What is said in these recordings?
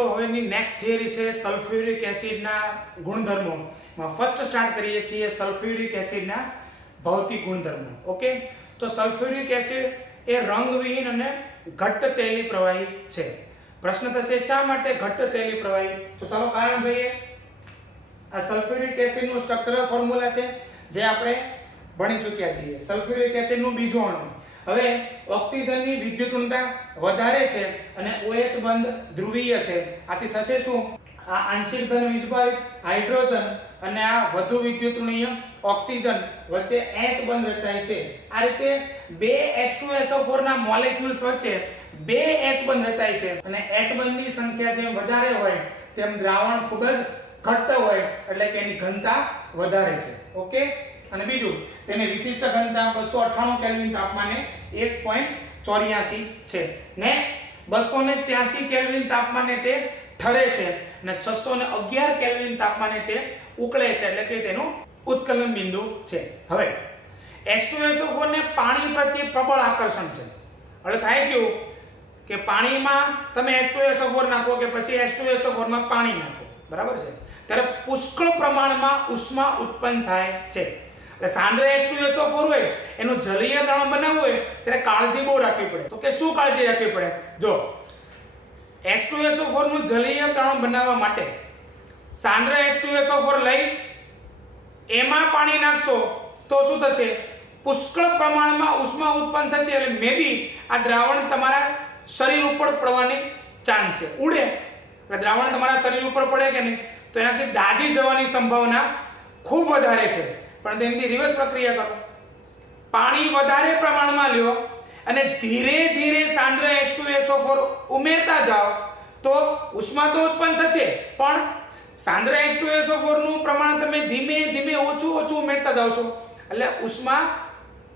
મિત્રો હવેની next theory છે સલ્ફ્યુરિક એસિડના ગુણધર્મોમાં ફર્સ્ટ સ્ટાર્ટ કરીએ છીએ સલ્ફ્યુરિક એસિડના ભૌતિક ગુણધર્મો. ઓકે, તો સલ્ફ્યુરિક એસિડ એ રંગવિહીન અને ઘટ્ટ તેલી પ્રવાહી છે. પ્રશ્ન થશે શા માટે ઘટ્ટ તેલી પ્રવાહી? તો ચાલો કારણ જોઈએ. આ સલ્ફ્યુરિક એસિડનું સ્ટ્રક્ચરલ ફોર્મ્યુલા છે જે આપણે ભણી ચૂક્યા છીએ. સલ્ફ્યુરિક એસિડનું બીજું અણુ. હવે ઓક્સિજનની વિદ્યુતઋણતા વધારે છે અને OH બંધ ધ્રુવીય છે. આથી થશે શું? આ આંશિક ધન વીજભારિત હાઇડ્રોજન અને આ વધુ વિદ્યુતઋણીય ઓક્સિજન વચ્ચે H બંધ રચાય છે. આ રીતે બે H2SO4 ના મોલેક્યુલ્સ વચ્ચે બે H બંધ રચાય છે અને H બંધની સંખ્યા જેમ વધારે હોય તેમ દ્રાવણ ખૂબ જ ઘટ્ટ હોય એટલે કે એની ઘનતા વધારે છે. ઓકે, અને બીજું તેની વિશિષ્ટ ઘનતા 298 કેલ્વિન તાપમાને 1.84 છે. નેક્સ્ટ 283 કેલ્વિન તાપમાને તે ઠરે છે અને 611 કેલ્વિન તાપમાને તે ઉકળે છે એટલે કે તેનું ઉત્કલન બિંદુ છે. હવે H2SO4 ને પાણી પ્રત્યે પ્રબળ આકર્ષણ છે. એટલે થાય કેવું કે પાણીમાં તમે H2SO4 નાખો કે પછી H2SO4 માં પાણી નાખો, બરાબર છે, ત્યારે પુષ્કળ પ્રમાણમાં ઉષ્મા ઉત્પન્ન થાય છે. એટલે સાંદ્ર H2SO4 હોય એનું જલીય દ્રાવણ બનાવવું હોય ત્યારે કાળજી બહુ રાખવી પડે. તો કે શું કાળજી રાખવી પડે? જો H2SO4 નું જલીય દ્રાવણ બનાવવા માટે સાંદ્ર H2SO4 લઈ એમાં પાણી નાખશો તો શું થશે? પુષ્કળ પ્રમાણમાં ઉષ્મા ઉત્પન્ન થશે એટલે મેબી આ દ્રાવણ તમારા શરીર ઉપર પડવાની ચાન્સ છે. ઉડે એટલે દ્રાવણ તમારા શરીર ઉપર પડે કે નહીં તો એનાથી દાઝી જવાની સંભાવના ખૂબ વધારે છે. પણ તેની રિવર્સ પ્રક્રિયા કરો. પાણી વધારે પ્રમાણમાં લ્યો અને ધીરે ધીરે સાંદ્ર H2SO4 ઉમેરતા જાઓ તો ઉષ્મા તો ઉત્પન્ન થશે પણ સાંદ્ર H2SO4 નું પ્રમાણ તમે ધીમે ધીમે ઓછું ઉમેરતા જાઓ છો એટલે ઉષ્મા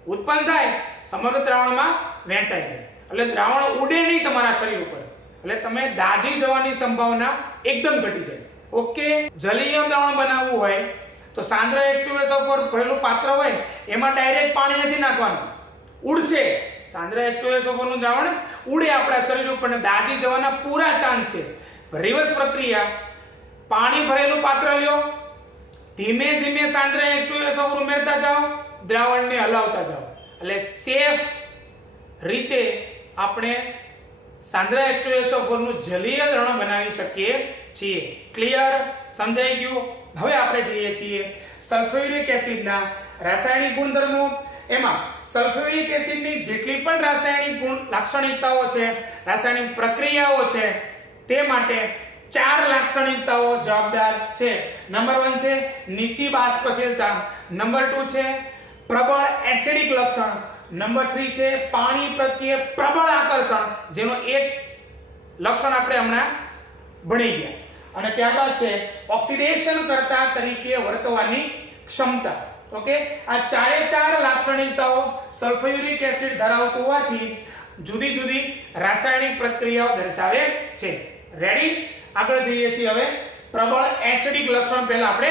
ઉત્પન્ન થાય, સમગ્ર દ્રાવણમાં વહેંચાય છે એટલે દ્રાવણ ઉડે નહીં તમારા શરીર ઉપર એટલે તમે દાઝી જવાની સંભાવના એકદમ ઘટી જાય. ઓકે, જલીય દ્રાવણ બનાવવું હોય તો સાંદ્ર H2SO4 ભરેલું પાત્ર હોય એમાં ડાયરેક્ટ પાણી નથી નાખવાનું, ઉડશે. સાંદ્ર H2SO4 નું દ્રાવણ ઉડે આપણા શરીર ઉપર ને દાઝી જવાના પૂરા ચાન્સ છે. રિવર્સ પ્રક્રિયા, પાણી ભરેલું પાત્ર લ્યો, ધીમે ધીમે સાંદ્ર H2SO4 ઉમેરતા જાઓ, દ્રાવણને હલાવતા જાઓ એટલે સેફ રીતે આપણે સાંદ્ર H2SO4 નું જલીય દ્રાવણ બનાવી શકીએ છીએ. ક્લિયર? સમજાઈ ગયું? હવે આપણે જોઈએ છીએ સલ્ફ્યુરિક એસિડના રાસાયણિક ગુણધર્મો. એમાં સલ્ફ્યુરિક એસિડની જેટલી પણ રાસાયણિક લાક્ષણિકતાઓ છે, રાસાયણિક પ્રક્રિયાઓ છે તે માટે 4 લાક્ષણિકતાઓ જવાબદાર છે. નંબર 1 છે નીચી બાષ્પશીલતા, નંબર 2 છે પ્રબળ એસિડિક લક્ષણ, નંબર 3 છે પાણી પ્રત્યે પ્રબળ આકર્ષણ જેનો એક લક્ષણ આપણે હમણાં ભણી ગયા, અને ત્યારબાદ છે ઓક્સિડેશન કરતા તરીકે વર્તવાની ક્ષમતા. ઓકે, આ ચારે લાક્ષણિકતાઓ સલ્ફ્યુરિક એસિડ ધરાવતું હોવાથી જુદી જુદી રાસાયણિક પ્રક્રિયાઓ દર્શાવે છે. રેડી? આગળ જઈએ છીએ. હવે પ્રબળ એસિડિક લક્ષણ પહેલા આપણે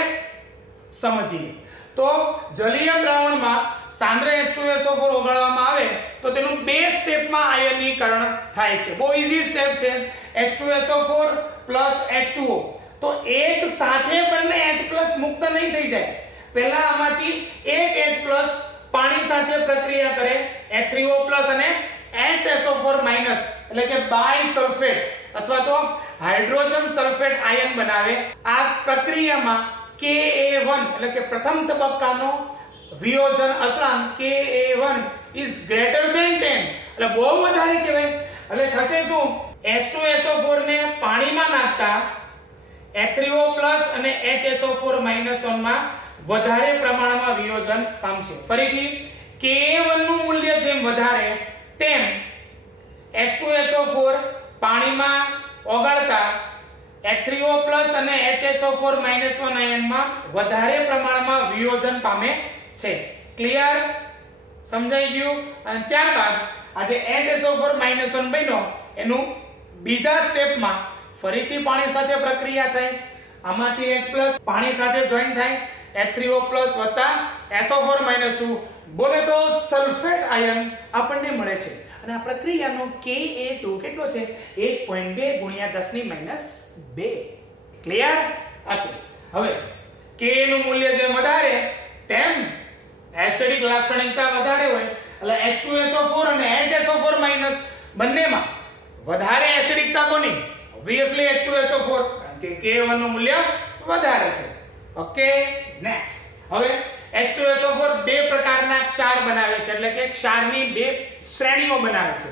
સમજીએ. તો જલીય દ્રાવણમાં સાંદ્ર H2SO4 ઓગાળવામાં આવે તો તેનું બે સ્ટેપમાં આયનીકરણ થાય છે. બહુ ઈઝી સ્ટેપ છે. H2SO4 H2O. તો એક સાથે બંને H+ મુક્ત નહીં થઈ જાય. પહેલા આમાંથી એક H+ પાણી સાથે પ્રક્રિયા કરે, H3O+ અને HSO4- એટલે કે બાયસલ્ફેટ અથવા તો હાઇડ્રોજન સલ્ફેટ આયન બનાવે. આ પ્રક્રિયામાં Ka1 એટલે કે પ્રથમ તબક્કાનો વિયોજન અચળાંક Ka1 is greater than 10 એટલે બહુ વધારે કહેવાય. એટલે થશે શું? H2SO4 ને પાણીમાં નાખતા H3O+ અને HSO4- માં વધારે પ્રમાણમાં વિયોજન પામશે. ફરીથી Ka1 નું મૂલ્ય જેમ વધારે તેમ H2SO4 પાણીમાં ઓગાળતા H3O+ અને HSO4- આયનમાં વધારે પ્રમાણમાં વિયોજન પામે છે. ક્લિયર? સમજાઈ ગયું? અને ત્યારબાદ આ જે HSO4- બન્યો એનું બીજા સ્ટેપમાં ફરીથી પાણી સાથે પ્રક્રિયા થાય, આમાંથી H+ પાણી સાથે જોઈન થાય, H3O+ + SO4- બોલે તો સલ્ફેટ આયન આપણને મળે છે. અને આ પ્રક્રિયાનો Ka2 કેટલો છે 1.2 ગુણ્યા 10⁻2 ક્લિયર આટલું હવે Ka નું મૂલ્ય જેમ વધારે તેમ એસિડિક લાક્ષણિકતા વધારે હોય એટલે H2SO4 અને HSO4 માઈનસ બંનેમાં વધારે એસિડિકતા કોની ઓબ્વિયસલી H2SO4 કારણ કે Ka1 નું મૂલ્ય વધારે છે ઓકે નેક્સ્ટ હવે H2SO4 બે પ્રકારના ક્ષાર બનાવે છે એટલે કે ક્ષારની બે શ્રેણીઓ બનાવે છે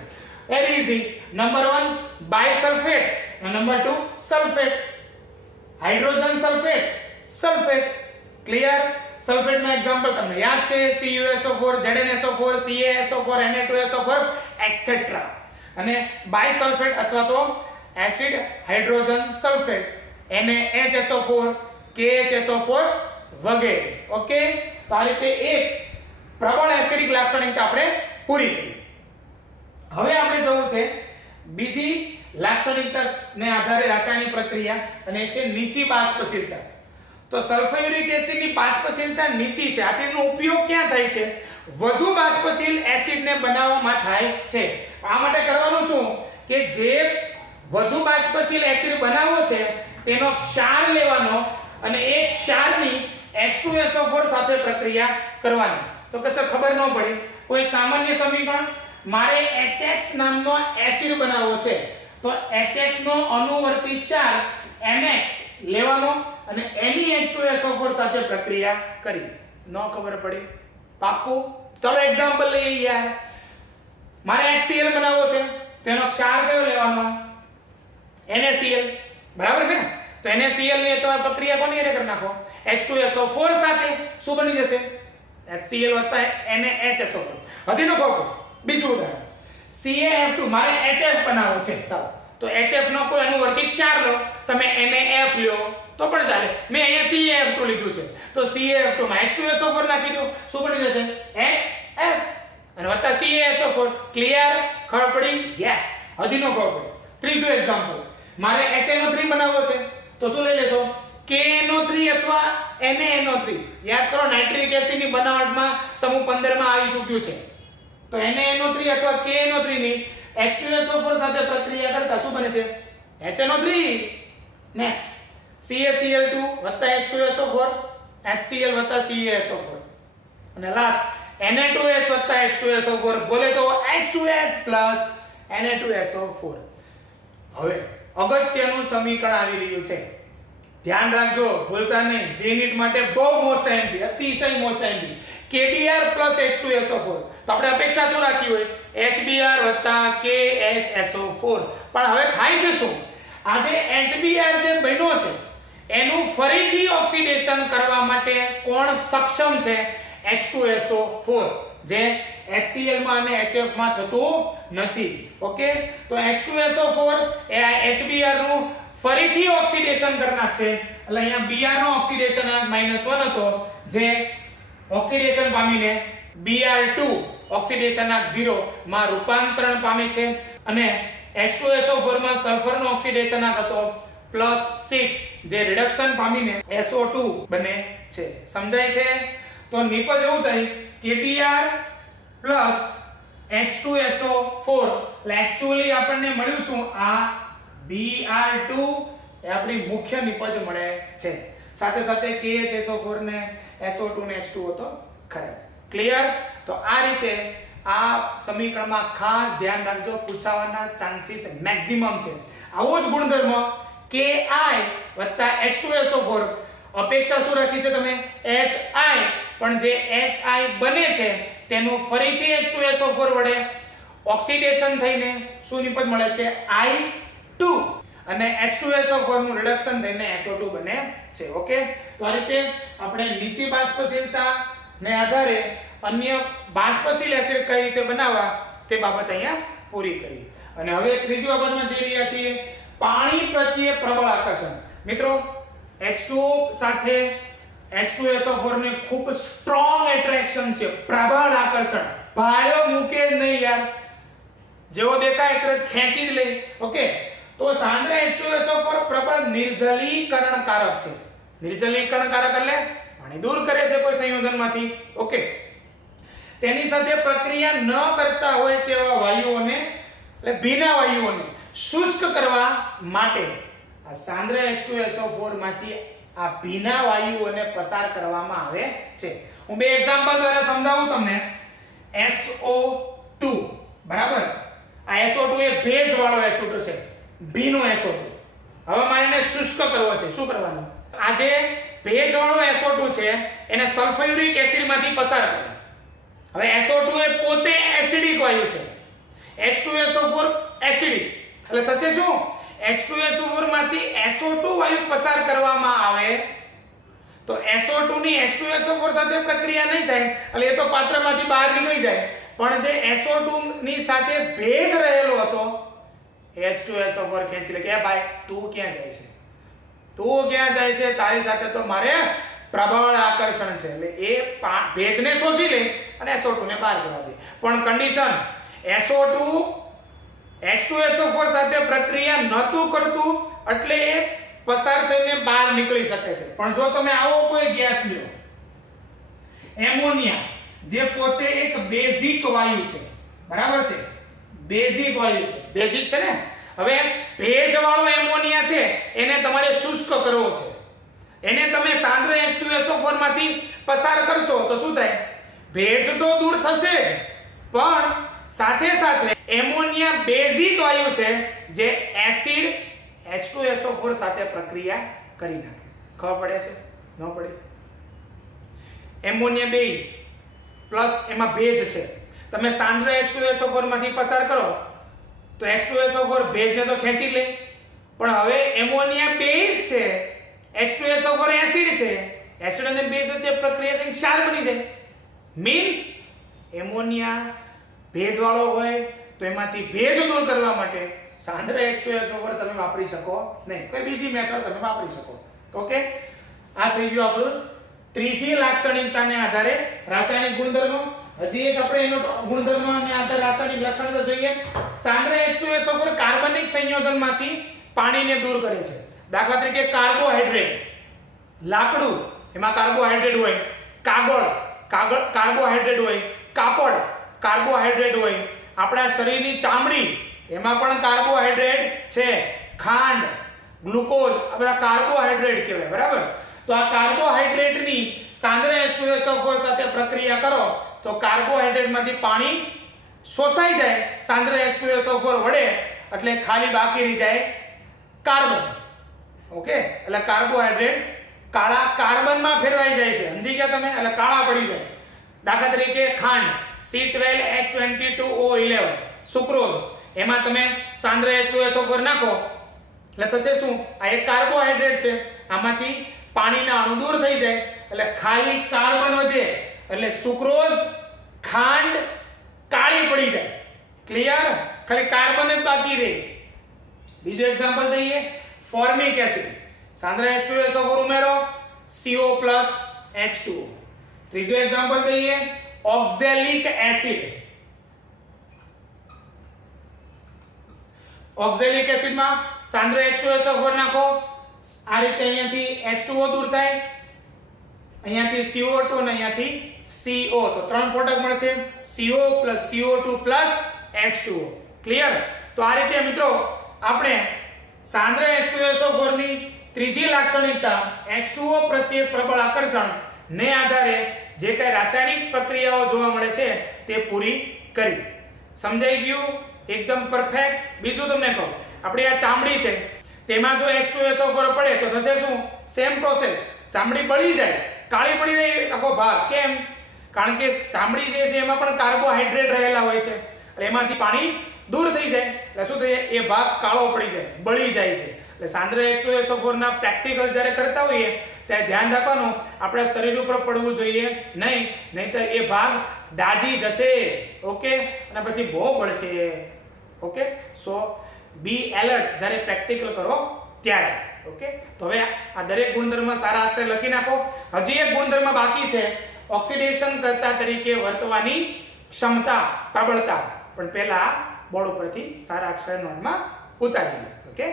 વેરી ઈઝી નંબર 1 બાયસલ્ફેટ અને number 2 sulphate hydrogen sulphate clear sulphate નું એક્ઝામ્પલ તમને યાદ છે CuSO4 ZnSO4 CaSO4 Na2SO4 etcetera અને બાયસલ્ફેટ અથવા તો acid hydrogen sulphate NaHSO4 KHSO4 વગેરે ઓકે તો આ રીતે એક પ્રબળ એસિડિક લાક્ષણિકતા આપણે પૂરી કરી હવે આપણે જોવું છે બીજી લાક્ષણિકતાને આધારે રાસાયણિક પ્રક્રિયા અને એ છે નીચી બાષ્પશીલતા તો સલ્ફ્યુરિક એસિડની બાષ્પશીલતા નીચી છે આ તેનો ઉપયોગ ક્યાં થાય છે વધુ બાષ્પશીલ એસિડને બનાવવામાં થાય છે આ માટે કરવાનું શું કે જે વધુ બાષ્પશીલ એસિડ બનાવવો છે તેનો ક્ષાર લેવાનો અને એ ક્ષારની H2SO4 સાથે પ્રક્રિયા કરવાની તો કશે ખબર ન પડી કોઈ સામાન્ય સમીકરણ મારે HX નામનો એસિડ બનાવવો છે તો HX નો અનુવર્તી ક્ષાર MX લેવાનો અને એની H2SO4 સાથે પ્રક્રિયા કરી ન ખબર પડી પાક્કું ચલો એક્ઝામ્પલ લઈએ યાર મારે HCl બનાવવો છે તેનો ક્ષાર કયો લેવાનો NaCl બરાબર ને તો NaCl ની તો પ્રક્રિયા કોની હારે કરી નાખો H2SO4 સાથે શું બની જશે HCl NaHSO4 હજી નો કહો બીજું ઉદાહરણ CaF2 મારે HF બનાવવો છે ચાલો તો HF નો કોઈ અનુવર્તી ક્ષાર લો તમે NaF લ્યો તો પણ ચાલે મેં અહીંયા CaF2 લીધું છે તો CaF2 માં H2SO4 નાખી દો શું બની જશે HF અને વત્તા CaSO4 ક્લિયર ખબર પડી યસ હજી નો ખબર પડી ત્રીજું એક્ઝામ્પલ મારે HNO3 બનાવવો છે તો શું લઈ લેશો KNO3 અથવા NaNO3 યાદ કરો નાઇટ્રિક એસિડ ની બનાવટમાં સમૂહ 15 માં આવી ચૂક્યું છે તો NaNO3 અથવા KNO3 ની H2SO4 સાથે પ્રક્રિયા કરતા શું બને છે HNO3 next CaCl2 H2SO4 HCl CaSO4 અને લાસ્ટ Na2S H2SO4 બોલે તો H2S Na2SO4 હવે અગત્યનું સમીકરણ આવી રહ્યું છે ધ્યાન રાખજો ભૂલતા નહીં જે નીટ માટે બહુ મોસ્ટ આઈએમપી અતિશય મોસ્ટ આઈએમપી KBr H2SO4 તો આપણે અપેક્ષા શું રાખી હોય HBr KHSO4 પણ હવે થાય છે શું આ જે HBr જે બન્યો છે એનું ફરીથી ઓક્સિડેશન કરવા માટે કોણ સક્ષમ છે H2SO4 જે HCl માં અને HF માં થતું નથી ઓકે તો H2SO4 એ આ HBr નું ફરીથી ઓક્સિડેશન કરી નાખશે એટલે અહીંયા Br નો ઓક્સિડેશન -1 હતો જે ઓક્સિડેશન પામીને Br2 ઓક્સિડેશન 0 માં રૂપાંતરણ પામે છે અને H2SO4 માં સલ્ફર નો ઓક્સિડેશન હતો +6 જે રિડક્શન પામીને SO2 બને છે સમજાય છે તો નિપજ એવું થાય KBr H2SO4 એટલે એક્ચ્યુઅલી આપણને મળ્યું શું આ Br2 એ આપણી મુખ્ય નિપજ મળે છે સાથે સાથે KHSO4 ને SO2 ને H2O તો ખરા છે ક્લિયર તો આ રીતે આ સમીકરણમાં ખાસ ધ્યાન રાખજો પૂછાવાના ચાન્સીસ મેક્સિમમ છે આવો જ ગુણધર્મ Ki H2SO4 અપેક્ષા શું રાખી છે તમે HI પણ જે HI બને છે તેનું ફરીથી H2SO4 વડે ઓક્સિડેશન થઈને શું નિપજ મળે છે I2 અને H2SO4 નું રિડક્શન થઈને SO2 બને છે ઓકે તો આ રીતે આપણે નીચી બાષ્પશીલતા ને આધારે અન્ય બાષ્પશીલ એસિડ કઈ રીતે બનાવવા તે બાબત અહીંયા પૂરી કરી અને હવે ત્રીજી બાબતમાં જઈ રહ્યા છીએ પાણી પ્રત્યે પ્રબળ આકર્ષણ મિત્રો H2O સાથે H2SO4 ને ખૂબ સ્ટ્રોંગ એટ્રેક્શન છે પ્રબળ આકર્ષણ ભાયો મૂકે જ નહીં યાર જેવો દેખાય તરત ખેંચી જ લે ઓકે તો સાંદ્ર H2SO4 પ્રબળ નિર્જલીકરણકારક છે નિર્જલીકરણકારક એટલે પાણી દૂર કરે છે કોઈ સંયોજનમાંથી ઓકે તેની સાથે પ્રક્રિયા ન કરતા હોય તેવા વાયુઓને એટલે ભીના વાયુઓને શુષ્ક કરવા માટે આ સાંદ્ર H2SO4 માંથી આ ભીના વાયુઓને પસાર કરવામાં આવે છે. હું બે એક્ઝામ્પલ દ્વારા સમજાવું તમને. SO2 બરાબર, આ SO2 એ ભેજવાળો SO2 છે, ભીનો SO2. હવે મારે એને શુષ્ક કરવો છે. શું કરવાનું? આ જે ભેજવાળો SO2 છે એને સલ્ફ્યુરિક એસિડ માંથી પસાર કરો. હવે SO2 એ પોતે એસિડિક વાયુ છે, H2SO4 એસિડિક, એટલે થશે શું? H2SO4 માંથી SO2 વાયુ પસાર કરવામાં આવે તો SO2 ની H2SO4 સાથે પ્રક્રિયા નહીં થાય, એટલે એ તો પાત્રમાંથી બહાર નીકળી જાય, પણ જે SO2 ની સાથે ભેજ રહેલો હતો H2SO4 ખેંચી લે કે ભાઈ તું ક્યાં જાય છે, તું ક્યાં જાય છે, તારી સાથે તો મારે પ્રબળ આકર્ષણ છે, એટલે એ ભેજને શોષી લે અને SO2 ને બહાર જવા દે. પણ કન્ડિશન SO2 H2SO4 સાથે પ્રક્રિયા નહોતું કરતું એટલે એ પસાર થઈને બહાર નીકળી શકે છે. પણ જો તમે આવો કોઈ ગેસ લ્યો, એમોનિયા, જે પોતે એક બેઝિક વાયુ છે, બરાબર છે, બેઝિક વાયુ છે, બેઝિક છે ને. હવે ભેજવાળો એમોનિયા છે એને તમારે શુષ્ક કરવો છે, એને તમે સાંદ્ર H2SO4 માંથી પસાર કરશો તો શું થાય? ભેજ તો દૂર થશે જ, પણ સાથે સાથે એમોનિયા બેઝિક વાયુ છે જે એસિડ H2SO4 સાથે પ્રક્રિયા કરી નાખે. ખબર પડે છે? ન પડે? એમોનિયા બેઝ પ્લસ એમાં ભેજ છે, તમે સાંદ્ર H2SO4 માંથી પસાર કરો તો H2SO4 ભેજને તો ખેંચી લે, પણ હવે એમોનિયા બેઝ છે, H2SO4 એસિડ છે, એસિડ અને બેઝ વચ્ચે પ્રક્રિયા થઈને ક્ષાર બની જાય. મીન્સ એમોનિયા ભેજવાળો હોય તો એમાંથી ભેજ દૂર કરવા માટે સાંદ્ર H2SO4 તમે વાપરી શકો નહીં, કોઈ બીજી મેથડ તમે વાપરી શકો. ઓકે, આ થઈ ગયું આપણું ત્રીજી લાક્ષણિકતાને આધારે રાસાયણિક ગુણધર્મો. હજી એક આપણે એનો ગુણધર્મોને આધારે રાસાયણિક લક્ષણો જોઈએ. સાંદ્ર H2SO4 કાર્બનિક સંયોજનમાંથી પાણીને દૂર કરે છે. દાખલા તરીકે કાર્બોહાઈડ્રેટ, લાકડું એમાં કાર્બોહાઈડ્રેટ હોય, કાગળ કાર્બોહાઈડ્રેટ હોય, કાપડ કાર્બોહાઈડ્રેટ હોય, આપણા શરીરની ચામડી એમાં પણ કાર્બોહાઈડ્રેટ છે, ખાંડ, ગ્લુકોઝ, આ બધા કાર્બોહાઈડ્રેટ કહેવાય, બરાબર. તો આ કાર્બોહાઈડ્રેટની સાંદ્ર H2SO4 સાથે પ્રક્રિયા કરો તો કાર્બોહાઈડ્રેટમાંથી પાણી શોષાઈ જાય સાંદ્ર H2SO4 વડે, એટલે ખાલી બાકી રહી જાય કાર્બન. ઓકે, એટલે કાર્બોહાઈડ્રેટ કાળા કાર્બનમાં ફેરવાઈ જાય છે, સમજી ગયા તમે? એટલે કાળા પડી જાય. દાખલા તરીકે ખાંડ C12H22O11, સુક્રોઝ, એમાં તમે સાંદ્ર H2SO4 નાખો એટલે થશે શું? આ એક કાર્બોહાઈડ્રેટ છે, આમાંથી પાણીના અણુ દૂર થઈ જાય એટલે ખાલી કાર્બન વધે, એટલે સુક્રોઝ, ખાંડ કાળી પડી જાય. ક્લિયર? ખાલી કાર્બન જ બાકી રહે. બીજું એક્ઝામ્પલ દઈએ, ફોર્મિક એસિડ, સાંદ્ર H2SO4 ઉમેરો, CO+H2O. ત્રીજું એક્ઝામ્પલ દઈએ, ઓક્ઝેલિક એસિડ. ઓક્ઝેલિક એસિડમાં સાંદ્ર H2SO4 નાખો, આ રીતે અહીંયાથી H2O દૂર થાય, અહીંયાથી CO2 અને અહીંયાથી CO, તો ત્રણ પ્રોડક્ટ મળશે, CO + CO2 + H2O. ક્લિયર? તો આ રીતે મિત્રો આપણે સાંદ્ર H2SO4 ની ત્રીજી લાક્ષણિકતા H2O પ્રત્યે પ્રબળ આકર્ષણ ને આધારે જે કઈ રાસાયણિક પ્રક્રિયાઓ જોવા મળે છે તે પૂરી કરી. સમજાઈ ગયું? એકદમ પરફેક્ટ. બીજું તમને કહું, આપણી આ ચામડી છે તેમાં જો H2SO4 પડે તો થશે શું? સેમ પ્રોસેસ, ચામડી બળી જાય, કાળી પડી જાય આખો ભાગ. કેમ? કારણ કે ચામડી જે છે એમાં પણ કાર્બોહાઈડ્રેટ રહેલા હોય છે, એટલે એમાંથી પાણી દૂર થઈ જાય એટલે શું થાય? એ ભાગ કાળો પડી જાય, બળી જાય છે. એટલે સાંદ્ર H2SO4 ના પ્રેક્ટિકલ જ્યારે કરતા હોઈએ ત્યારે ધ્યાન રાખવાનું, આપણા શરીર ઉપર પડવું જોઈએ નહીં, નહીંતર એ ભાગ દાજી જશે. ઓકે, અને પછી બહુ બળશે. ઓકે, સો બી એલર્ટ જ્યારે પ્રેક્ટિકલ કરો ત્યારે. ઓકે, તો હવે આ દરેક ગુણધર્મ સારા અક્ષર લખી નાખો. હજી એક ગુણધર્મ બાકી છે, ઓક્સિડેશન કરતા તરીકે વર્તવાની ક્ષમતા, પ્રબળતા. પણ પહેલા બોર્ડ ઉપરથી સારા અક્ષર નોટમાં ઉતારી લો. ઓકે,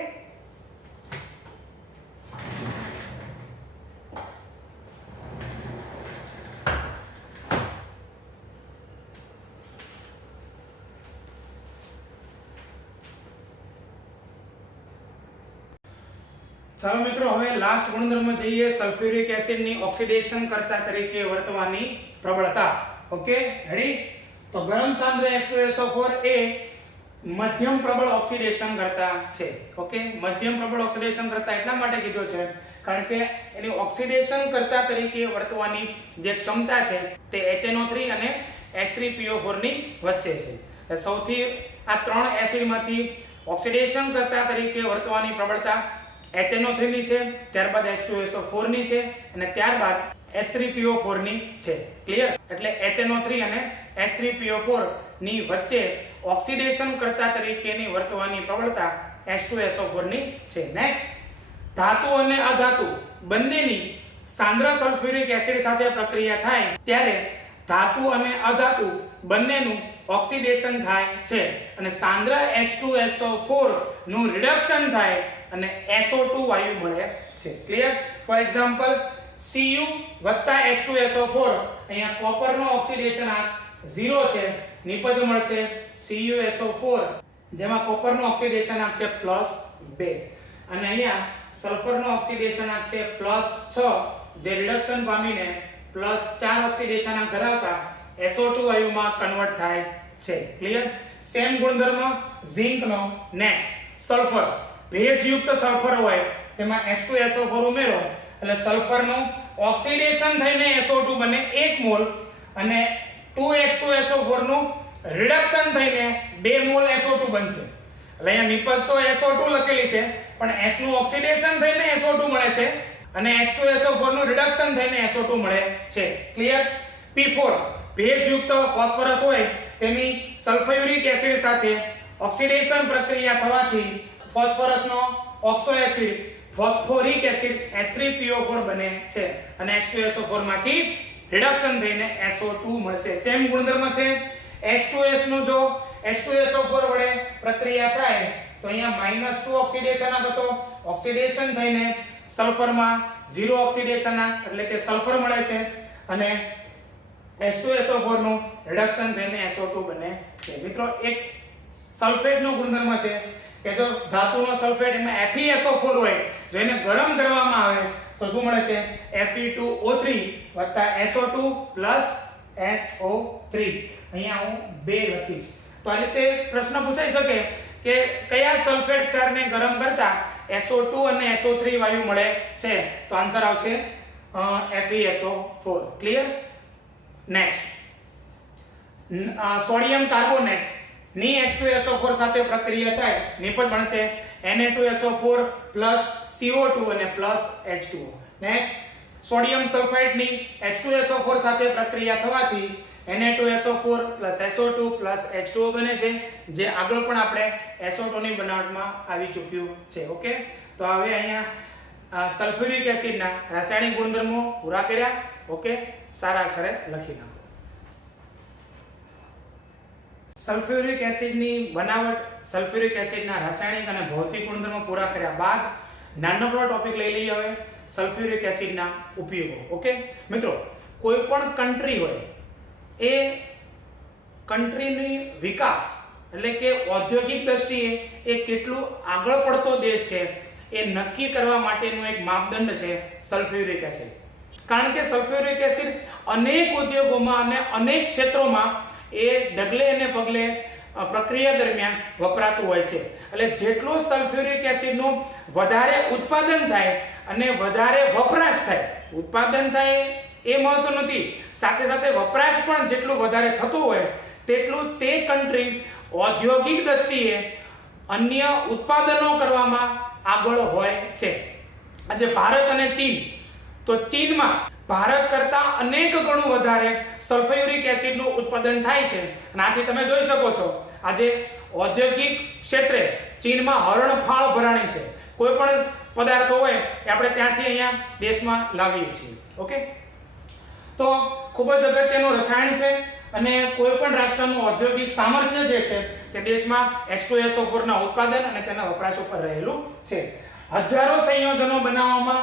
ચાલો મિત્રો, હવે લાસ્ટ ગુણધર્મ જોઈએ, સલ્ફ્યુરિક એસિડની ઓક્સિડેશન કરતા તરીકે વર્તવાની પ્રબળતા. Okay, ready? તો ગરમ સાંદ્ર H2SO4 એ મધ્યમ પ્રબળ ઓક્સિડેશન કરતા છે. ઓકે, મધ્યમ પ્રબળ ઓક્સિડેશન કરતા એટલા માટે કીધો છે કારણ કે એની ઓક્સિડેશન કરતા તરીકે વર્તવાની જે ક્ષમતા છે તે HNO3 અને H3PO4 ની વચ્ચે છે. સૌથી આ ત્રણ એસિડમાંથી ઓક્સિડેશન કરતા તરીકે વર્તવાની પ્રબળતા HNO3 ની છે, ત્યારબાદ H2SO4 ની છે અને ત્યારબાદ H3PO4 ની છે. ક્લિયર? એટલે HNO3 અને H3PO4 ની વચ્ચે ઓક્સિડેશન કરતા તરીકેની વર્તવાની પ્રબળતા H2SO4 ની છે. નેક્સ્ટ, ધાતુ અને અધાતુ બંનેની સાંદ્ર સલ્ફ્યુરિક એસિડ સાથે પ્રક્રિયા થાય ત્યારે ધાતુ અને અધાતુ બંનેનું ઓક્સિડેશન થાય છે અને સાંદ્ર H2SO4 નું રિડક્શન થાય અને SO2 વાયુ મળે છે. Clear? For example, Cu H2SO4, અહીંયા કોપરનો ઓક્સિડેશન આ 0 છે, નિપજ મળશે CuSO4 જેમાં કોપરનો ઓક્સિડેશન આંક છે +2 અને અહીંયા સલ્ફરનો ઓક્સિડેશન આંક છે +6 જે રિડક્શન પામીને +4 ઓક્સિડેશન આંક ધરાવતા SO2 વાયુમાં કન્વર્ટ થાય છે. ક્લિયર? સેમ ગુણધર્મ ઝિંકનો. નેક્સ્ટ, સલ્ફર, ભેજયુક્ત સલ્ફર હોય તેમાં H2SO4 ઉમેરો એટલે સલ્ફરનું ઓક્સિડેશન થઈને SO2 બને 1 મોલ અને 2H2SO4 નું રિડક્શન થઈને 2 મોલ SO2 બનશે. એટલે અહીંયા નિપજ તો SO2 લખેલી છે પણ S નું ઓક્સિડેશન થઈને SO2 મળે છે અને H2SO4 નું રિડક્શન થઈને SO2 મળે છે. ક્લિયર? P4, ભેજયુક્ત ફોસ્ફરસ હોય તેની સલ્ફ્યુરિક એસિડ સાથે ઓક્સિડેશન પ્રક્રિયા થવાથી ફોસ્ફરસનો oxo acid phosphoric acid H3PO4 બને છે અને H2SO4 માંથી રિડક્શન થઈને SO2 મળશે. સેમ ગુણધર્મ છે. H2S નું જો H2SO4 વડે પ્રક્રિયા થાય તો અહીંયા -2 ઓક્સિડેશન આંક હતો, ઓક્સિડેશન થઈને સલ્ફરમાં 0 ઓક્સિડેશન આંક એટલે કે સલ્ફર મળે છે અને H2SO4 નું રિડક્શન થઈને SO2 બને છે. મિત્રો, એક સલ્ફેટનો ગુણધર્મ છે કે જો ધાતુનો સલ્ફેટ એમાં FeSO4 હોય, જો એને ગરમ કરવામાં આવે તો શું મળે છે? Fe2O3 SO2 SO3. અહીંયા હું 2 લખીશ. તો આ રીતે પ્રશ્ન પૂછાઈ શકે કે કયા સલ્ફેટ ક્ષારને ગરમ કરતા SO2 અને SO3 વાયુ મળે છે? તો આન્સર આવશે FeSO4. Clear? Next, sodium carbonate ની H2SO4 સાથે પ્રક્રિયા થાય નિપજ બનશે Na2SO4 CO2 અને H2O. નેક્સ્ટ, સોડિયમ સલ્ફાઇડ ની H2SO4 સાથે પ્રક્રિયા થવાથી Na2SO4 SO2 H2O બને છે જે આગળ પણ આપણે SO2 ની બનાવટમાં આવી ચૂક્યું છે. ઓકે, તો હવે અહીંયા સલ્ફ્યુરિક એસિડના રાસાયણિક ગુણધર્મો પૂરા કર્યા. ઓકે, સારા અક્ષરે લખી નાખો. સલ્ફ્યુરિક એસિડની બનાવટ, સલ્ફ્યુરિક એસિડના રાસાયણિક અને ભૌતિક ગુણધર્મો પૂરા કર્યા બાદ નાનકડો ટોપિક લઈ લઈએ હવે, સલ્ફ્યુરિક એસિડના ઉપયોગો. ઓકે મિત્રો, કોઈ પણ કન્ટ્રી હોય એ કન્ટ્રીની વિકાસ એટલે કે ઔદ્યોગિક દ્રષ્ટિએ એ કેટલું આગળ પડતો દેશ છે એ નક્કી કરવા માટેનું એક માપદંડ છે સલ્ફ્યુરિક એસિડ. કારણ કે સલ્ફ્યુરિક એસિડ અનેક ઉદ્યોગોમાં અને અનેક ક્ષેત્રોમાં એ ડગલે અને પગલે પ્રક્રિયા દરમિયાન વપરાતું હોય છે. એટલે જેટલું સલ્ફ્યુરિક એસિડનું વધારે ઉત્પાદન થાય અને વધારે વપરાશ થાય, ઉત્પાદન થાય એ મહત્વ નથી, સાથે સાથે વપરાશ પણ જેટલું વધારે થતું હોય તેટલું તે કન્ટ્રી ઔદ્યોગિક દ્રષ્ટિએ અન્ય ઉત્પાદનો કરવામાં આગળ હોય છે. આજે ભારત અને ચીન, તો ચીનમાં ભારત કરતા અનેક ગણું વધારે સલ્ફ્યુરિક એસિડનું ઉત્પાદન થાય છે અને આથી તમે જોઈ શકો છો આજે ઔદ્યોગિક ક્ષેત્રે ચીનમાં હરણફાળ ભરાણી છે. કોઈ પણ પદાર્થો હોય એ આપણે ત્યાંથી અહીંયા દેશમાં લાવીએ છીએ. ઓકે, તો ખૂબ જ અગત્યનું રસાયણ છે અને કોઈ પણ રાષ્ટ્રનું ઔદ્યોગિક સામર્થ્ય જે છે તે દેશમાં H2SO4 ના ઉત્પાદન અને તેના વપરાશ ઉપર રહેલું છે. હજારો સંયોજનો બનાવવામાં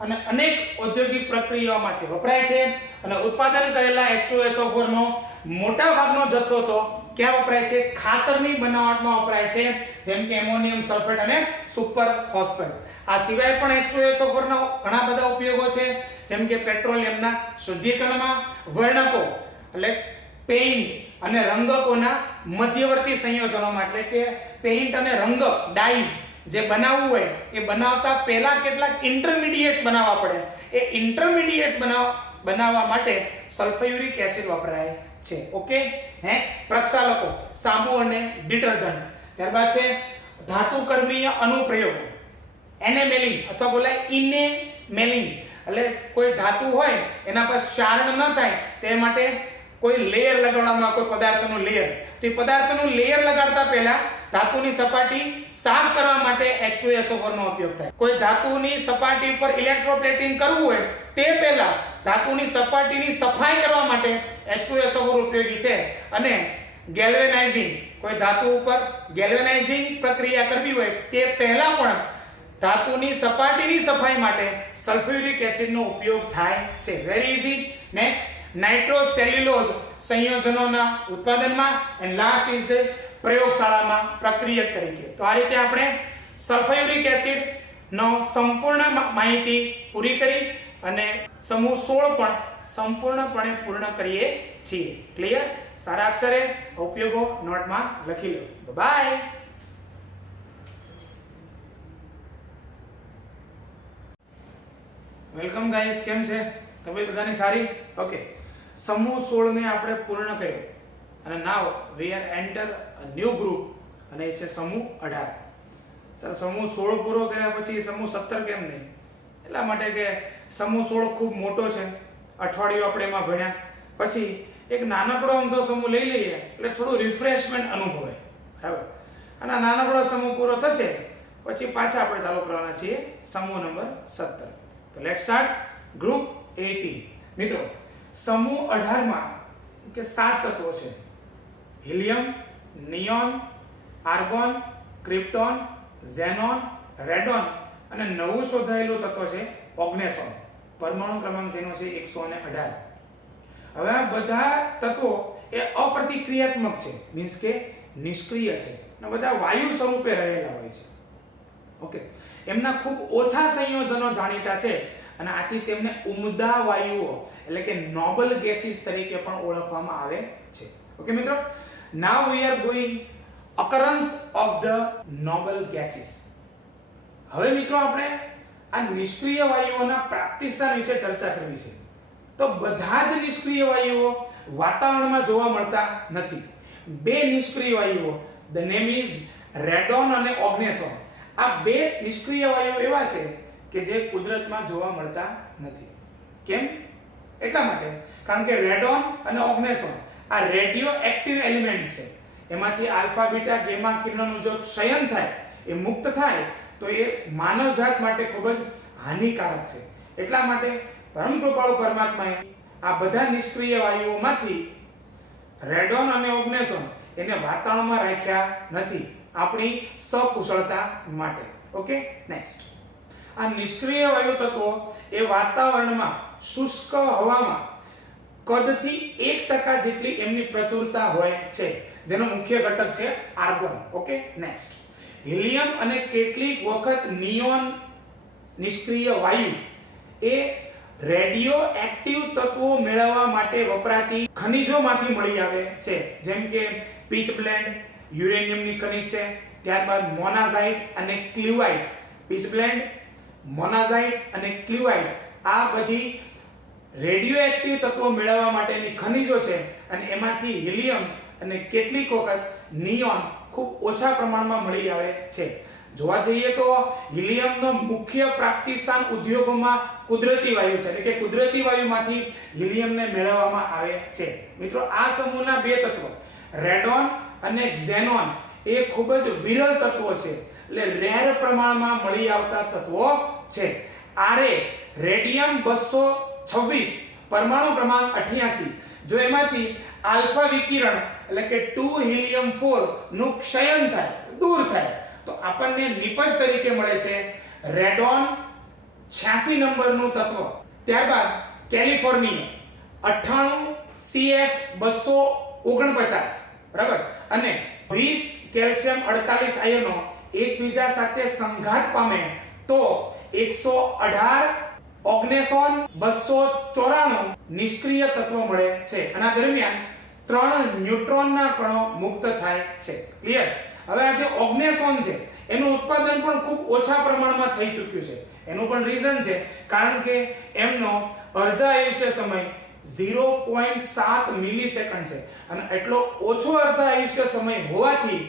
અને અનેક ઔદ્યોગિક પ્રક્રિયાઓ માટે વપરાય છે અને ઉત્પાદન કરેલા H2SO4 નો મોટા ભાગનો જથ્થો તો ક્યાં વપરાય છે? ખાતરની બનાવટમાં વપરાય છે, જેમ કે એમોનિયમ સલ્ફેટ અને સુપર ફોસ્ફેટ. આ સિવાય પણ H2SO4 ના ઘણા બધા ઉપયોગો છે, જેમ કે પેટ્રોલિયમના શુદ્ધિકરણમાં, વર્ણકો એટલે પેઇન્ટ અને રંગકોના મધ્યવર્તી સંયોજનોમાં, એટલે કે પેઇન્ટ અને રંગક ડાઈઝ જે બનાવવું હોય એ બનાવતા પહેલા કેટલાક ઇન્ટરમીડિયેટ્સ બનાવવા પડે. એ ઇન્ટરમીડિયેટ્સ બનાવવા માટે સલ્ફ્યુરિક એસિડ વપરાય છે. ઓકે, નેક્સ્ટ પ્રક્ષાલકો, સાબુ અને ડિટર્જન્ટ. ત્યારબાદ છે ધાતુકર્મીય અનુપ્રયોગો, એનેમેલિંગ અથવા બોલાય ઇનેમેલિંગ, એટલે કોઈ ધાતુ હોય એના પર ક્ષારણ ન થાય તે માટે કોઈ લેયર લગાડવામાં, કોઈ પદાર્થનું લેયર. તો એ પદાર્થનું લેયર લગાડતા પહેલા ધાતુની સપાટી સાફ કરવા માટે H2SO4 નો ઉપયોગ થાય. કોઈ ધાતુની સપાટી ઉપર ઇલેક્ટ્રોપ્લેટિંગ કરવું હોય તે પહેલા ધાતુની સપાટીની સફાઈ કરવા માટે H2SO4 ઉપયોગી છે. અને ગેલ્વેનાઇઝિંગ, કોઈ ધાતુ ઉપર ગેલ્વેનાઇઝિંગ પ્રક્રિયા કરવી હોય તે પહેલા પણ ધાતુની સપાટીની સફાઈ માટે સલ્ફ્યુરિક એસિડનો ઉપયોગ થાય છે. Very easy. નેક્સ્ટ નાઇટ્રોસેલ્યુલોઝ સંયોજનોના ઉત્પાદનમાં, એન્ડ લાસ્ટ ઇઝ ધ પ્રયોગશાળામાં પ્રક્રિયક તરીકે. તો આ રીતે આપણે સલ્ફ્યુરિક એસિડ નો સંપૂર્ણ માહિતી પૂરી કરી અને સમૂહ 16 પણ સંપૂર્ણપણે પૂર્ણ કરીએ છીએ. ક્લિયર? સારા અક્ષરે ઉપયોગો નોટમાં લખી લો. બાય. વેલકમ ગાઈસ, કેમ છે? તબિયત બધાની સારી? ઓકે, સમૂહ 16 ને આપણે પૂર્ણ કર્યો અને now we are enter a new group, અને એ છે સમૂહ 18. સર, સમૂહ 16 પૂરો કર્યા પછી સમૂહ 17 કેમ નહીં? એટલા માટે કે સમૂહ 16 ખૂબ મોટો છે, અઠવાડિયું આપણે એમાં ભણ્યા, પછી એક નાનકડો અમથો સમૂહ લઈ લઈએ એટલે થોડું રિફ્રેશમેન્ટ અનુભવાય. બરાબર? અને આ નાનકડો સમૂહ પૂરો થશે પછી પાછા આપણે ચાલુ કરવાના છીએ સમૂહ નંબર 17. તો લેટ્સ સ્ટાર્ટ ગ્રુપ 18. મિત્રો, સમૂહ 18 માં કે 7 તત્વો છે: helium, neon, argon, krypton, xenon, radon અને નવું શોધાયેલું તત્વ છે ઓગ્નેસોન. પરમાણુ ક્રમાંક જેનો છે 118. હવે આ બધા તત્વો એ અપ્રતિક્રિયાત્મક છે, મીન્સ કે નિષ્ક્રિય છે, અને બધા વાયુ સ્વરૂપે રહેલા હોય છે. ઓકે, એમના ખૂબ ઓછા સંયોજનો જાણીતા છે અને આથી તેમને ઉમદા વાયુઓ એટલે કે નોબલ ગેસીસ તરીકે પણ ઓળખવામાં આવે છે. ઓકે મિત્રો, now we are going occurrence of the noble gases. હવે મિત્રો આપણે આ નિષ્ક્રિય વાયુઓના પ્રાપ્તિસ્થાન વિશે ચર્ચા કરવી છે. તો બધા જ નિષ્ક્રિય વાયુઓ વાતાવરણમાં જોવા મળતા નથી. બે નિષ્ક્રિય વાયુઓ, the name is રેડોન અને ઓગ્નેસોન, આ બે નિષ્ક્રિય વાયુઓ એવા છે કે જે કુદરતમાં જોવા મળતા નથી. કેમ? એટલા માટે કારણ કે રેડોન અને ઓગ્નેસોન આ રેડિયો એક્ટિવ એલિમેન્ટ્સ છે. એમાંથી આલ્ફા, બીટા, ગેમા કિરણોનું જો ક્ષયન થાય, એ મુક્ત થાય તો એ માનવજાત માટે ખૂબ જ હાનિકારક છે. એટલા માટે પરમ કૃપાળુ પરમાત્માએ આ બધા નિષ્ક્રિય વાયુઓમાંથી રેડોન અને ઓગ્નેસોન એને વાતાવરણમાં રાખ્યા નથી, આપણી સકુશળતા માટે. Okay, next. આ નિષ્ક્રિય વાયુ તત્વો એ વાતાવરણમાં શુષ્ક હવામાં કદથી 1% જેટલી એમની પ્રચુરતા હોય છે, જેનો મુખ્ય ઘટક છે આર્ગોન. Okay, next. હિલિયમ અને કેટલીક વખત નિયોન નિષ્ક્રિય વાયુ એ રેડિયો એક્ટિવ તત્વો મેળવવા માટે વપરાતી ખનિજોમાંથી મળી આવે છે, જેમ કે પીચ બ્લેન્ડ યુરેનિયમની ખનિજ છે, ત્યારબાદ મોનાઝાઇટ અને ક્લિવાઇટ. પીચ બ્લેન્ડ, મોનાઝાઇટ અને ક્લિવાઇટ આ બધી રેડિયો એક્ટિવ તત્વો મેળવવા માટેની ખનિજો છે, અને એમાંથી હિલિયમ અને કેટલીક વખત નિયોન ખૂબ ઓછા પ્રમાણમાં મળી આવે છે. જોવા જઈએ તો હિલિયમનો મુખ્ય પ્રાપ્તિ સ્થાન ઉદ્યોગોમાં કુદરતી વાયુ છે, એટલે કે કુદરતી વાયુમાંથી હિલિયમને મેળવવામાં આવે છે. મિત્રો, આ સમૂહના બે તત્વો રેડોન અને ઝેનોન એ ખૂબ જ વિરલ તત્વો છે, એટલે રેર પ્રમાણમાં મળી આવતા તત્વો છે. આરે રેડિયમ 226 પરમાણુ ક્રમાંક 88, જો એમાંથી આલ્ફા વિકિરણ એટલે કે 2 હિલિયમ 4 નું ક્ષયન થાય, દૂર થાય, તો આપણને નિપજ તરીકે મળે છે રેડોન 86 નંબરનું તત્વ. ત્યારબાદ કેલિફોર્નિયમ 98 CF249, બરાબર, અને 20 કેલ્શિયમ 48 આયનો એકબીજા સાથે સંઘાત પામે તો 118 ઓગ્નેસોન 294 નિષ્ક્રિય તત્વ મળે છે. અને આ દરમિયાન 3 ન્યુટ્રોનના કણો મુક્ત થાય છે. ક્લિયર? હવે આ જે ઓગ્નેસોન છે એનું ઉત્પાદન પણ ખૂબ ઓછા પ્રમાણમાં થઈ ચૂક્યું છે. એનું પણ રીઝન છે કારણ કે એમનો અર્ધા આયુષ્ય સમય 0.7 મિલિસેકન્ડ છે અને એટલો ઓછો અર્ધા આયુષ્ય સમય હોવાથી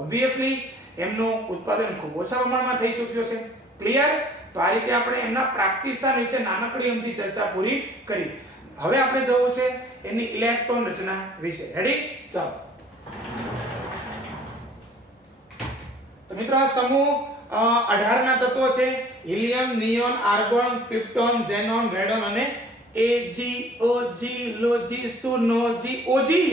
ઓબ્વિયસલી એમનું ઉત્પાદન ખૂબ ઓછા પ્રમાણમાં થઈ ચૂક્યું છે. ક્લિયર? તો આ રીતે આપણે એમના પ્રાપ્તિ સ્થાન વિશે નાનકડી એમથી ચર્ચા પૂરી કરી. હવે આપણે જવું છે એની ઇલેક્ટ્રોન રચના વિશે. રેડી? ચાલો. તો મિત્રો આ સમૂહ 18 ના તત્વો છે: helium, neon, argon, krypton, xenon, radon અને AgOg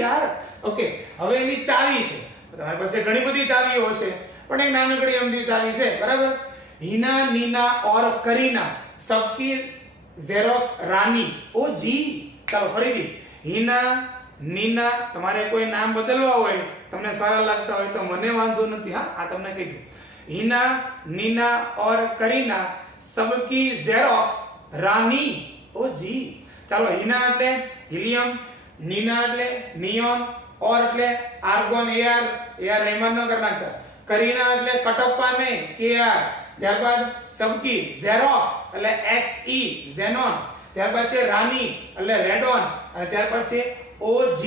યાર. ઓકે, હવે એની ચાવી છે. તમારી પાસે ઘણી બધી ચાવીઓ હશે પણ એક નાનકડી એમથી ચાવી છે, બરાબર. हीना, नीना और करीना सबकी जेरोक्स रानी OG. ચાલો ફરીથી. हीना, नीना, તમારે કોઈ નામ બદલવા હોય, તમને સારા લાગતા હોય તો મને વાંધો નથી. હા, આ તમને કહી દઉં. हीना, नीना और करीना सबकी जेरोक्स रानी OG. ચાલો, हीना એટલે હિલિયમ, નીના એટલે નિયોન, ઓર એટલે આર્ગોન AR રહેમાન ન કર નાખતા, કરીના એટલે કટપ્પા ને KR, ત્યારબાદ સબકી ઝેરોક્સ એટલે XE ઝેનોન, ત્યારબાદ છે રાની એટલે રેડોન અને ત્યારબાદ છે OG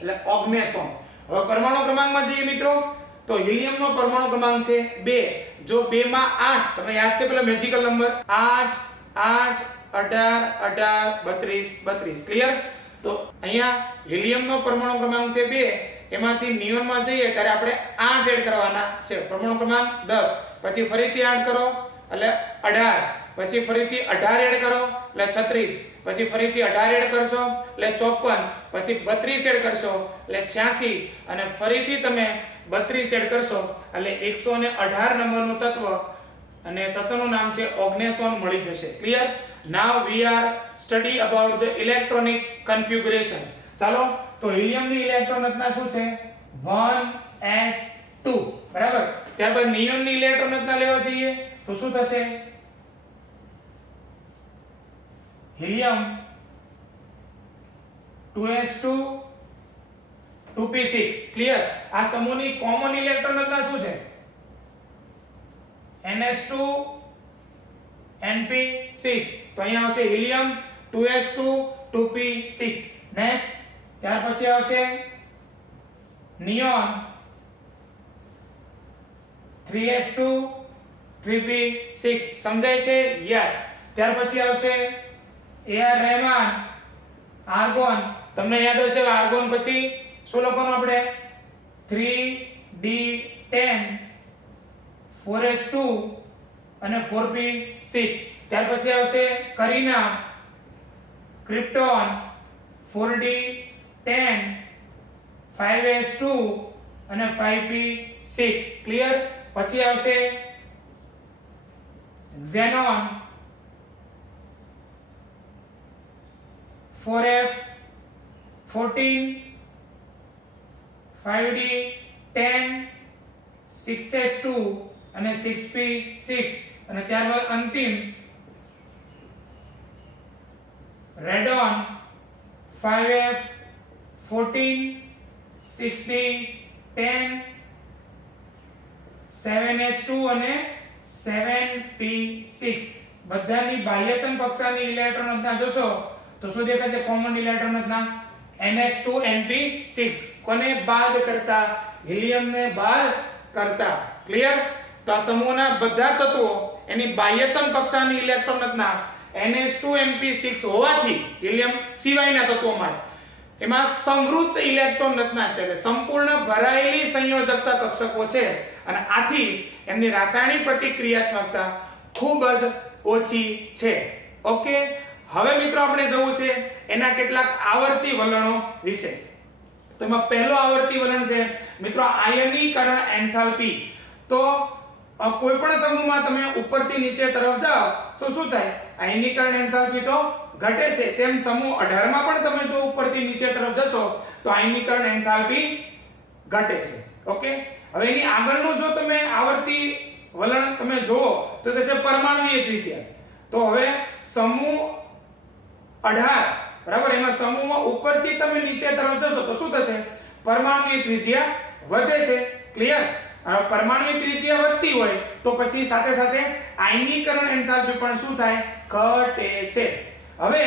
એટલે ઓગ્નેસોન. હવે પરમાણુ ક્રમાંકમાં જઈએ મિત્રો તો હિલિયમનો પરમાણુ ક્રમાંક છે 2. જો 2 માં 8, તમને યાદ છે પેલો મેજિકલ નંબર 8 8 18 18 32 32. ક્લિયર? તો અહીંયા હિલિયમનો પરમાણુ ક્રમાંક છે 2, એમાંથી નિયોનમાં જઈએ ત્યારે આપણે 8 એડ કરવાના છે. પરમાણુ ક્રમાંક 10, પછી ફરીથી 8 કરો એટલે 18, પછી ફરીથી 18 એડ કરો એટલે 36, પછી ફરીથી 18 એડ કરશો એટલે 54, પછી 32 એડ કરશો એટલે 86 અને ફરીથી તમે 32 એડ કરશો એટલે 118 નંબરનું તત્વ અને તત્વનું નામ છે ઓગ્નેસોન મળી જશે. Clear? Now we are study about the electronic configuration. ચાલો, તો હિલિયમની ઇલેક્ટ્રોન રચના શું છે? 1s2, બરાબર. ત્યારબાદ નિયોનની ઇલેક્ટ્રોન રચના લેવા જઈએ તો શું થશે? Helium 2s2 2p6. ક્લિયર? આ સમૂહની કોમન ઇલેક્ટ્રોન રચના શું છે? ns2 np6. તો અહીંયા આવશે હિલિયમ 2s2 2p6. નેક્સ્ટ, ત્યાર પછી આવશે નિયોન 3s2 3p6. સમજાય છે? યસ. ત્યાર પછી આવશે AR રહેમાન આર્ગોન. તમને યાદ હશે આર્ગોન પછી શું લખવાનું આપણે? 3d10 4s2 અને 4p6. ત્યાર પછી આવશે કરીના, ક્રિપ્ટોન 4d10 5s2 અને 5p6. ક્લિયર? પછી આવશે ઝેનોન 4f14 5d10 6s2 અને 6p6 અને ત્યારબાદ અંતિમ રેડોન 5f14 6d10 7s2 અને 7p6. બધાની બાહ્યતમ કક્ષાની ઇલેક્ટ્રોન રચના જોશો તો શું દેખાશે? કોમન ઇલેક્ટ્રોન રચના ns2 np6. કોને બાદ કરતા? હિલિયમને બાદ કરતા. ક્લિયર? તો આ સમૂહના બધા તત્વો એની બાહ્યતમ કક્ષાની ઇલેક્ટ્રોન રચના ns2 np6 હોવાથી હિલિયમ સિવાયના તત્વોમાં એમાં સમૃદ્ધ ઇલેક્ટ્રોન રચના છે, એટલે સંપૂર્ણ ભરાયેલી સંયોજકતા કક્ષકો છે અને આથી એમની રાસાયણિક પ્રતિક્રિયાત્મકતા ખૂબ જ ઓછી છે. ઓકે, હવે મિત્રો આપણે જવું છે એના કેટલાક આવર્તી વલણો વિશે. તો એમાં પહેલો આવર્તી વલણ છે મિત્રો આયનીકરણ એન્થાલ્પી. તો કોઈ પણ સમૂહમાં તમે ઉપરથી નીચે તરફ જાઓ તો શું થાય? આયનીકરણ એન્થાલ્પી તો ઘટે છે. તેમ સમૂહ 18 માં પણ તમે જો ઉપરથી નીચે તરફ જશો તો આયનીકરણ એન્થાલ્પી ઘટે છે. ઓકે, હવે એની આગળનું જો તમે આવર્તી વલણ તમે જુઓ તો થશે પરમાણુય ત્રિજ્યા. તો હવે સમૂહ 18 બરાબર, એમાં સમૂહમાં ઉપરથી તમે નીચે તરફ જશો તો શું થશે? પરમાણુય ત્રિજ્યા વધે છે. ક્લિયર? પરમાણુય ત્રિજ્યા વધતી હોય તો પછી સાથે સાથે આયનીકરણ એન્થાલ્પી પણ શું થાય? ઘટે છે. હવે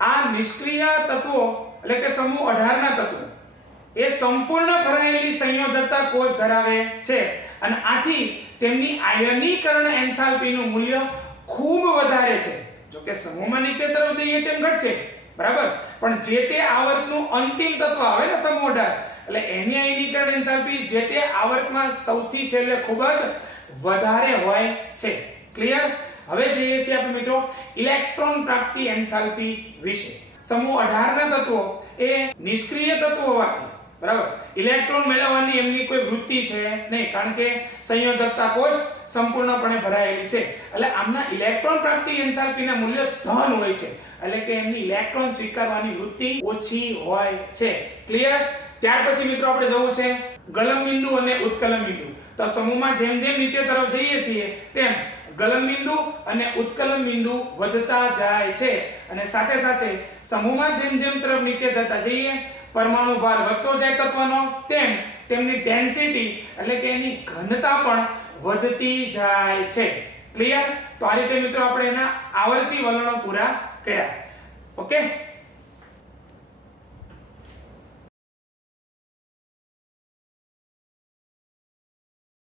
આ નિષ્ક્રિય તત્વો એટલે કે સમૂહ 18 ના તત્વો એ સંપૂર્ણ ભરાયેલી સંયોજકતા કોષ ધરાવે છે અને આથી તેમની આયનીકરણ એન્થાલ્પીનું મૂલ્ય ખૂબ વધારે છે. જો કે સમૂહમાં નીચે તરફ જઈએ તેમ ઘટશે, બરાબર, પણ જે તે આવર્તનું અંતિમ તત્વ આવે ને સમૂહ 18 એટલે એની આયનીકરણ એન્થાલ્પી જે તે આવર્તમાં સૌથી છેલ્લે ખૂબ જ વધારે હોય છે. ક્લિયર? હવે જોઈએ છીએ આપણે મિત્રો ઇલેક્ટ્રોન પ્રાપ્તિ એન્થાલ્પી વિશે. સમૂહ 18 ના તત્વો એ નિષ્ક્રિય તત્વો હોવાથી બરાબર ઇલેક્ટ્રોન મેળવવાની એમની કોઈ વૃત્તિ છે નહીં, કારણ કે સંયોજકતા કોષ સંપૂર્ણપણે ભરાયેલી છે. એટલે આમના ઇલેક્ટ્રોન પ્રાપ્તિ એન્થાલ્પીના મૂલ્ય ધન હોય છે, એટલે કે એમની ઇલેક્ટ્રોન સ્વીકારવાની વૃત્તિ ઓછી હોય છે. ક્લિયર? ત્યાર પછી મિત્રો આપણે જવું છે ગલન બિંદુ અને ઉત્કલન બિંદુ. તો સમૂહમાં જેમ જેમ નીચે તરફ જઈએ છીએ તેમ ગલન બિંદુ અને ઉત્કલન બિંદુ વધતા જાય છે અને સાથે સાથે સમૂહમાં જેમ જેમ તરફ નીચે જતા જઈએ પરમાણુ ભાર વધતો જાય તત્વનો તેમ તેમની ડેન્સિટી એટલે કે એની ઘનતા પણ વધતી જાય છે. ક્લિયર? તો આ રીતે મિત્રો આપણે એના આવર્તી વલણો પૂરા કર્યા. ઓકે.